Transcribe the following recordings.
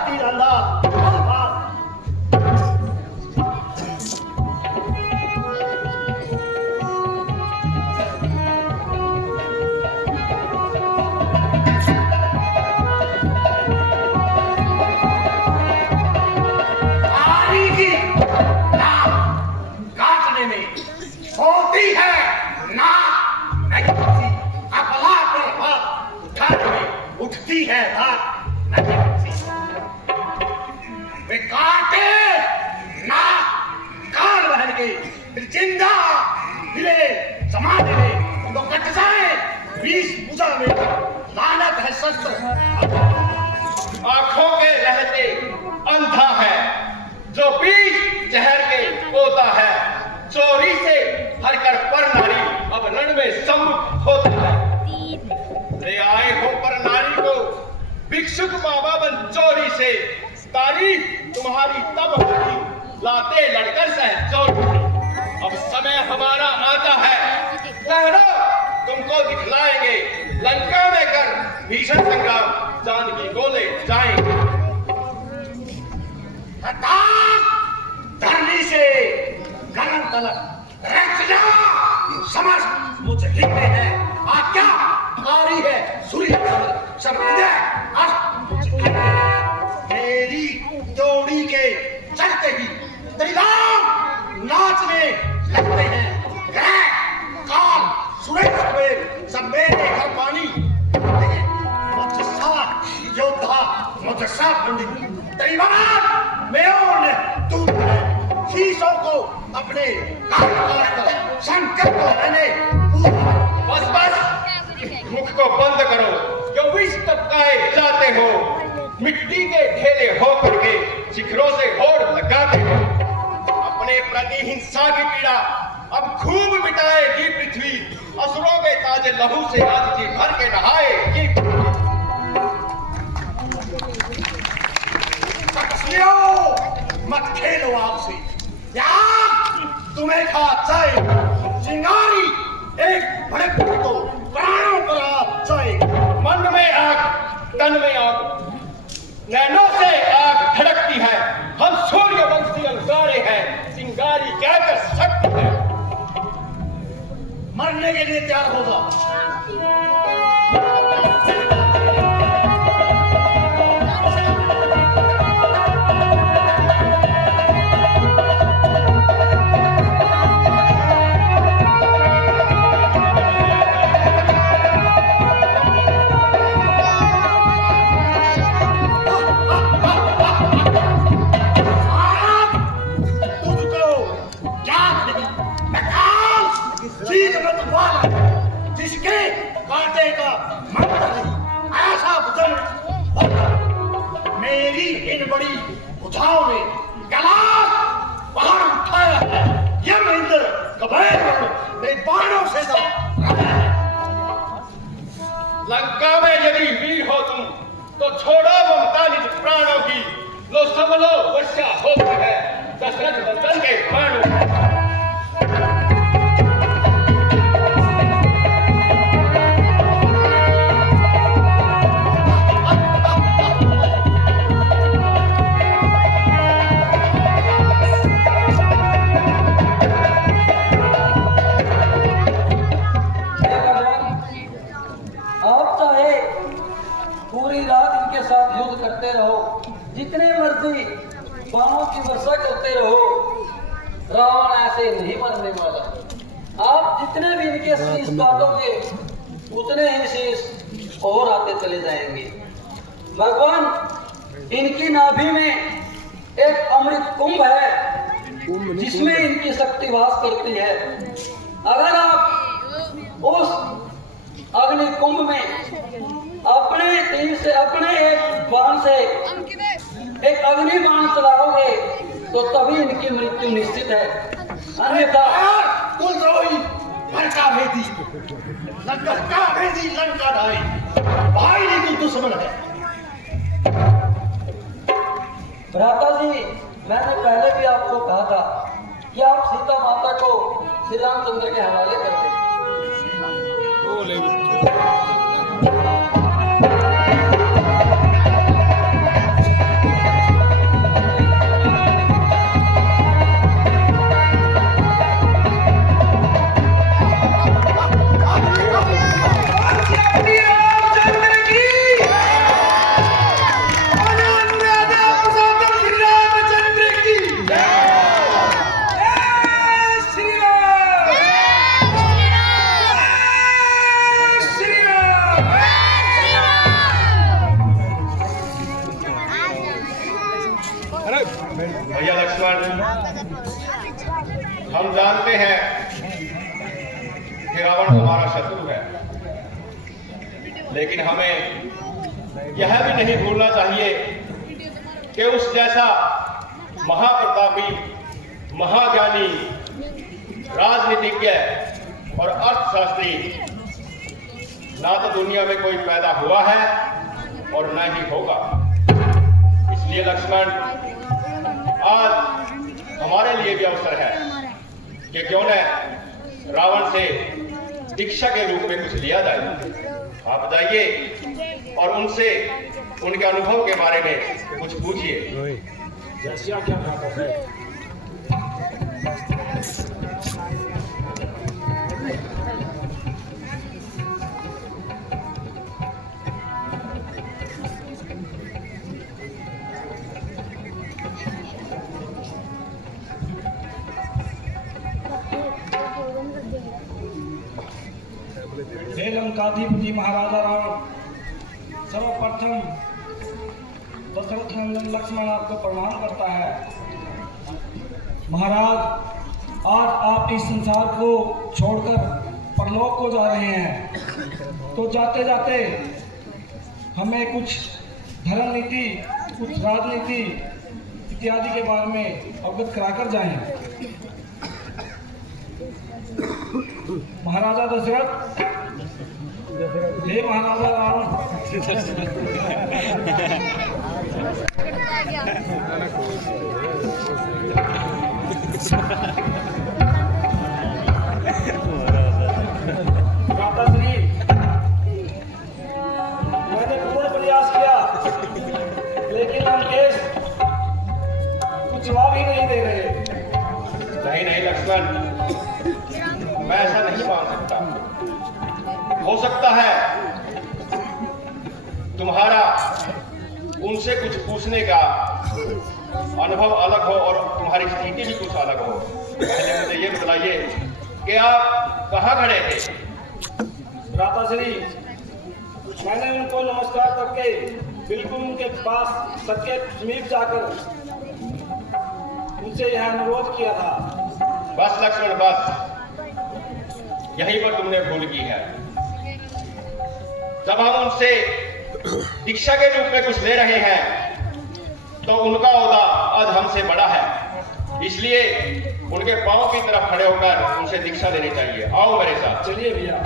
तीर अंदाज है वे काटे ना कान बहन के फिर जिंदा मिले समाधि में तो कट जाए बीस पूजा में लानत है शस्त्र आंखों के रहते अंधा है जो बीच जहर के पोता है चोरी से हरकर पर नारी अब रण में सम्मुख होता है ले आए हो पर नारी को भिक्षुक बाबा बन चोरी से तारीफ तुम्हारी तब होगी लाते लड़कर सह चोरी से अब समय हमारा आता है लहरा तुमको दिखलाएंगे लंका में कर भीषण संग्राम चांद की गोले जाएंगे धरनी से गगन तलक रच जा समझ मुझे लिखते हैं आज्ञा कारी है सूर्य सब मेरी जोड़ी के चढ़ते ही त्रिलोक नाचने लगते हैं ग्रह काल सुरेश कुबेर सब मेरे घर पानी मुझसा योद्धा मुझसा पंडित त्रिवान मेयों ने दूध है शीशों को अपने शंकर को मैंने बस बस मुख को बंद करो जो विष टपकाए जाते हो मिट्टी के ढेले हो करके शिखरों से होड़ लगाते हो अपने प्रति हिंसा की पीड़ा अब खूब मिटाएगी पृथ्वी असुरों के ताजे लहू से आज जी भर के नहाएगी मत खेलो आपसे तुम्हें खा जाए चिंगारी एक भड़क तो प्राणों पर आ जाए मन में आग तन में आग नैनों से आग धड़कती है हम सूर्यवंशी अंगारे हैं चिंगारी क्या कर सकती है मरने के लिए तैयार होगा जिसके कांटे का मंत्र नहीं ऐसा बुझन मेरी इन बड़ी बुझाओं में गलास बाहर उठाया है यम इंद्र कबैर मेरे बाणों से लंका में यदि वीर हो तुम तो छोड़ो ममता निज प्राणों की लो संभलो वर्षा होती है दशरथ नंदन के बाणों करते रहो जितने मर्जी बाणों की वर्षा करते रहो रावण ऐसे नहीं मरने वाला आप जितने भी इनके शीश काटोगे उतने ही शीश और आते चले जाएंगे भगवान इनकी नाभि में एक अमृत कुंभ है जिसमें इनकी शक्ति वास करती है अगर आप उस अग्नि कुंभ में अपने तीर से अपने एक बाण से एक अग्नि बाण चलाओगे तो तभी इनकी मृत्यु निश्चित है अन्यथा कुलद्रोही लंका भेदी लंका भेदी लंका ढाई भाई नहीं तू दुश्मन है भ्राता जी मैंने पहले भी आपको कहा था कि आप सीता माता को श्री रामचंद्र के हवाले कर दें भैया लक्ष्मण, हम जानते हैं कि रावण हमारा शत्रु है, लेकिन हमें यह भी नहीं भूलना चाहिए कि उस जैसा महाप्रतापी, महाज्ञानी, राजनीतिज्ञ और अर्थशास्त्री ना तो दुनिया में कोई पैदा हुआ है और न ही होगा। इसलिए लक्ष्मण, आज हमारे लिए भी अवसर है कि क्यों न रावण से दीक्षा के रूप में कुछ लिया जाए। आप जाइए और उनसे उनके अनुभव के बारे में कुछ पूछिए। हे लंकाधिपति महाराजा रावण, सर्वप्रथम दशरथ नंदन लक्ष्मण आपको प्रणाम करता है। महाराज, आज आप इस संसार को छोड़कर परलोक को जा रहे हैं, तो जाते जाते हमें कुछ धर्म नीति, कुछ राजनीति इत्यादि के बारे में अवगत कराकर जाएं। महाराजा दशरथ, हे महाराजा रावण, माताश्री, मैंने पूर्ण प्रयास किया, लेकिन लंकेश कुछ जवाब ही नहीं दे रहे। नहीं लक्ष्मण, मैं ऐसा नहीं मान सकता। हो सकता है तुम्हारा उनसे कुछ पूछने का अनुभव अलग हो और तुम्हारी स्थिति भी कुछ अलग हो। पहले मुझे ये बताइए कि आप कहाँ खड़े थे? भ्राताश्री, मैंने उनको नमस्कार करके बिल्कुल उनके पास सबके समीप जाकर उनसे यह अनुरोध किया था। बस लक्ष्मण, बस यहीं पर तुमने भूल की है। जब हम उनसे दीक्षा के रूप में कुछ ले रहे हैं तो उनका ओहदा आज हमसे बड़ा है, इसलिए उनके पांव की तरफ खड़े होकर उनसे दीक्षा लेनी चाहिए। आओ मेरे साथ। चलिए भैया।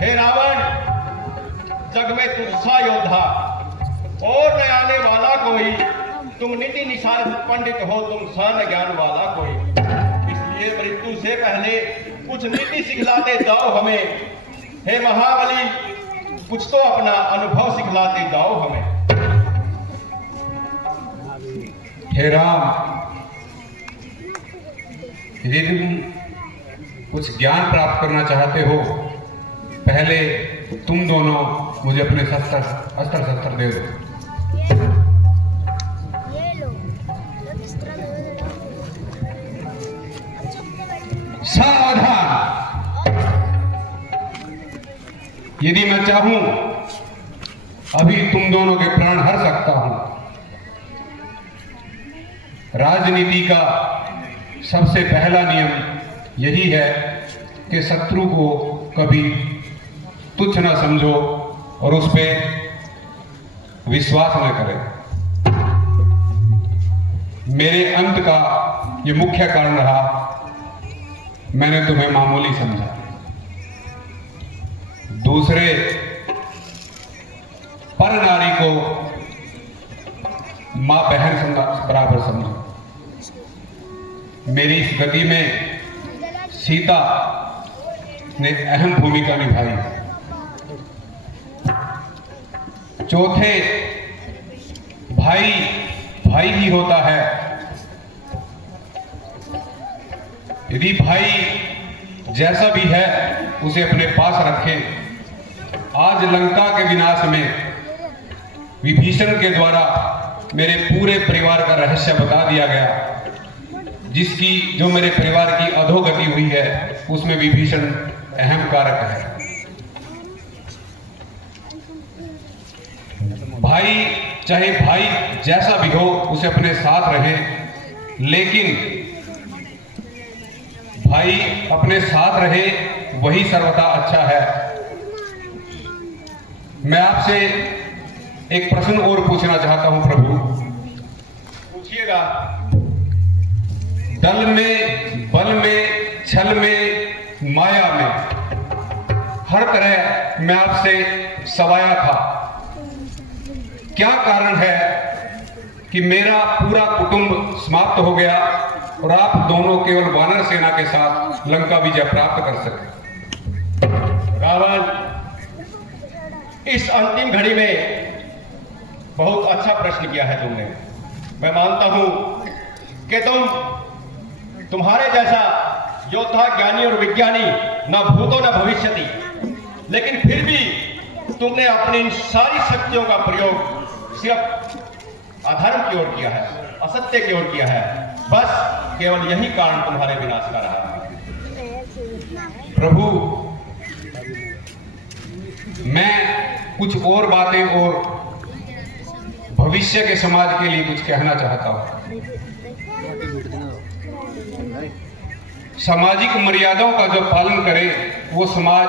हे रावण, जग में तुझसा योद्धा और न आने वाला कोई, तुम नीति निशान पंडित हो, तुम सान ज्ञान वाला कोई। इसलिए मृत्यु से पहले कुछ नीति सिखलाते जाओ हमें। हे महाबली, कुछ तो अपना अनुभव सिखलाते जाओ हमें। हे राम, यदि तुम कुछ ज्ञान प्राप्त करना चाहते हो, पहले तुम दोनों मुझे अपने अस्त्र शस्त्र दे दो। सावधान! यदि मैं चाहूं अभी तुम दोनों के प्राण हर सकता हूं। राजनीति का सबसे पहला नियम यही है कि शत्रु को कभी तुच्छ न समझो और उस पर विश्वास न करें। मेरे अंत का ये मुख्य कारण रहा, मैंने तुम्हें मामूली समझा। दूसरे, पर नारी को मां बहन बराबर समझो। मेरी इस गति में सीता ने अहम भूमिका निभाई। चौथे, भाई भाई ही होता है। यदि भाई जैसा भी है उसे अपने पास रखें। आज लंका के विनाश में विभीषण के द्वारा मेरे पूरे परिवार का रहस्य बता दिया गया। जिसकी जो मेरे परिवार की अधोगति हुई है उसमें विभीषण अहम कारक है। भाई चाहे भाई जैसा भी हो उसे अपने साथ रहे, लेकिन भाई अपने साथ रहे वही सर्वथा अच्छा है। मैं आपसे एक प्रश्न और पूछना चाहता हूं प्रभु। पूछिएगा। दल में, बल में, छल में, माया में, हर तरह मैं आपसे सवाया था। क्या कारण है कि मेरा पूरा कुटुंब समाप्त हो गया और आप दोनों केवल वानर सेना के साथ लंका विजय प्राप्त कर सके? रावण, इस अंतिम घड़ी में बहुत अच्छा प्रश्न किया है तुमने। मैं मानता हूं कि तुम्हारे जैसा योद्धा, ज्ञानी और विज्ञानी न भूतो न भविष्यति, लेकिन फिर भी तुमने अपनी इन सारी शक्तियों का प्रयोग सिर्फ अधर्म की ओर किया है, असत्य की ओर किया है। बस केवल यही कारण तुम्हारे विनाश का रहा। प्रभु, मैं कुछ और बातें और भविष्य के समाज के लिए कुछ कहना चाहता हूं। सामाजिक मर्यादाओं का जो पालन करे वो समाज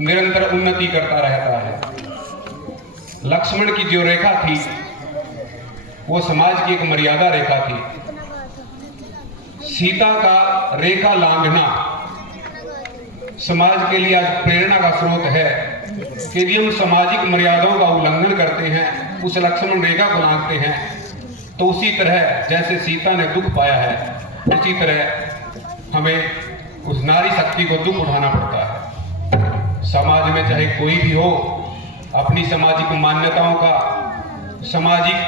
निरंतर उन्नति करता रहता है। लक्ष्मण की जो रेखा थी वो समाज की एक मर्यादा रेखा थी। सीता का रेखा लांघना समाज के लिए आज प्रेरणा का स्रोत है कि यदि हम सामाजिक मर्यादाओं का उल्लंघन करते हैं, उस लक्ष्मण रेखा को लांघते हैं, तो उसी तरह जैसे सीता ने दुख पाया है, उसी तरह हमें उस नारी शक्ति को दुख उठाना पड़ता है। समाज में चाहे कोई भी हो, अपनी सामाजिक मान्यताओं का, सामाजिक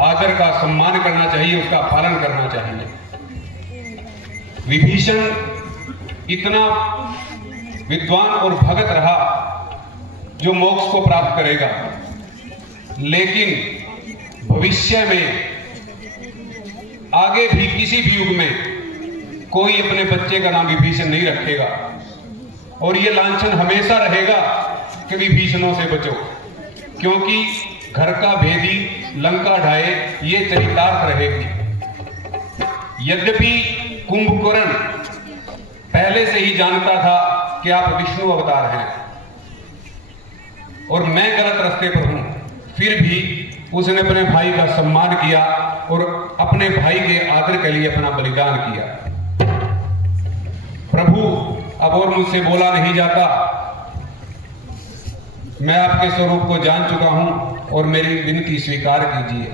आदर का सम्मान करना चाहिए, उसका पालन करना चाहिए। विभीषण इतना विद्वान और भगत रहा जो मोक्ष को प्राप्त करेगा, लेकिन भविष्य में आगे भी किसी भी युग में कोई अपने बच्चे का नाम विभीषण नहीं रखेगा, और यह लांछन हमेशा रहेगा कि विभीषणों से बचो, क्योंकि घर का भेदी लंका ढाए ये चरितार्थ रहेगी। यद्यपि कुंभकर्ण पहले से ही जानता था कि आप विष्णु अवतार हैं और मैं गलत रास्ते पर हूं, फिर भी उसने अपने भाई का सम्मान किया और अपने भाई के आदर के लिए अपना बलिदान किया। प्रभु, अब और मुझसे बोला नहीं जाता। मैं आपके स्वरूप को जान चुका हूं और मेरी विनती स्वीकार कीजिए।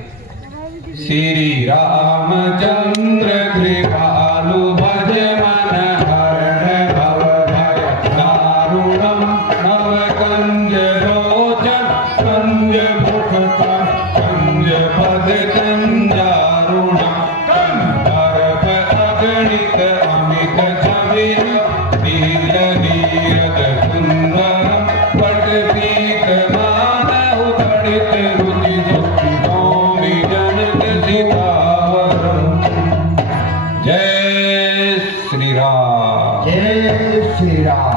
श्री रामचंद्र कृपालु भज मन हरण भव भय दारुणम नव कंज लोचन कंज मुख कंज पद कंजारुणम कंदर्प अगणित अमित छविर नील नीरद सुंदरम पट पीत मानव गणित रुचि सुखी जनक सीतावरम। जय श्री राम। जय श्री राम।